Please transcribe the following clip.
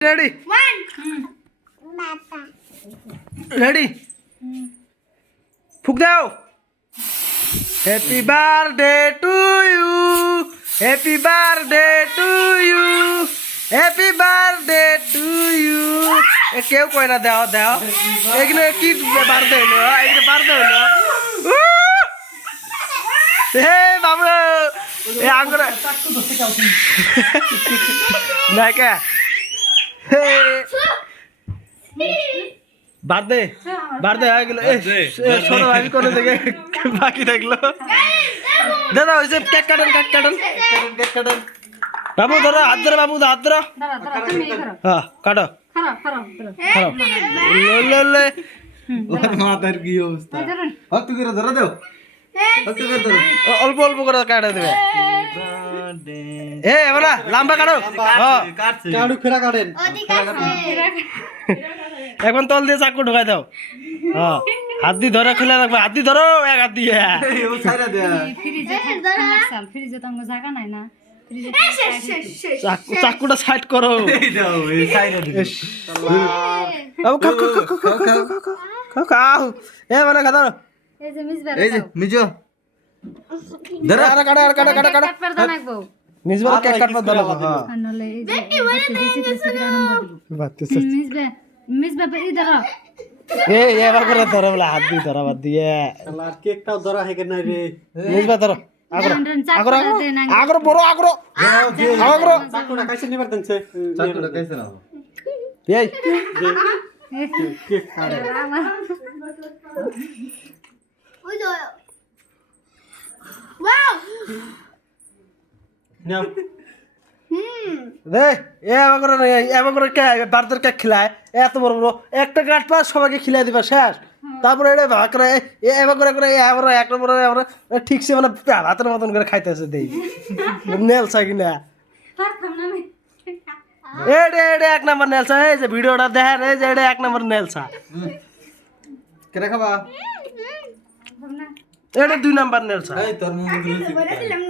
Ready? Ready? ফুক দাও। Happy birthday to you. Happy birthday to you. Happy birthday to you. এ কেউ কই না দাও দাও। এগুলো কি বার্থডে হলো? এগুলো বার্থডে হলো। হে বাবু এ আঙ্গুর না কে হে বার্থডে বার্থডে হয়ে গেল ছোট ভাই কোনে থেকে বাকি থাকলো দাদা ওই যে কেক কাটেন বাবু ধরো হাত ধরো বাবু হাত ধরো হ্যাঁ কাটো মাথার কি অবস্থা হক করে ধরো দাও অল্প অল্প করে কাটা দেবে এ বলা লম্বা কাটো কাটু ফেরা কাটেন এখন তল দিয়ে চাকু ঢোকাই দাও হ্যাঁ হাত দিয়ে ধরে খুলে রাখবে হাত দিয়ে ধরো এক হাত দিয়ে চাকুটা সাইড করো খাও এ মানে খাও এই যে মিজো ধরে আর কাটা নিজবার কেক কাটবা দাও হ্যাঁ এ এবার করে ধরো বলে হাত দিয়ে ধরা বাদ দিয়ে শালার কেকটাও ধরা হেগে নাই রে নিজবা ধরো আগরো বড় আগরো চাকুটা কাইছে নিবার দেনছে চাকুটা কাইছে না এই কেক খাড়ে নাও দে এবার করে বার্থডে কেক খিলায় এত বড় বড় একটা কাটবা সবাইকে খিলাই দিবা শেষ তারপরে এটা ভাগ করে এবার করে এবার একটা বড় এবার ঠিকছে মানে হাতের মতন করে খাইতেছে দেই নেলসা কিনা এটা এক নাম্বার নেলসা এই যে ভিডিওটা দেখেন এই যে এটা এক নাম্বার নেলসা কেন খাবা এটা 2 নাম্বার নেলসা এই তোর মুখ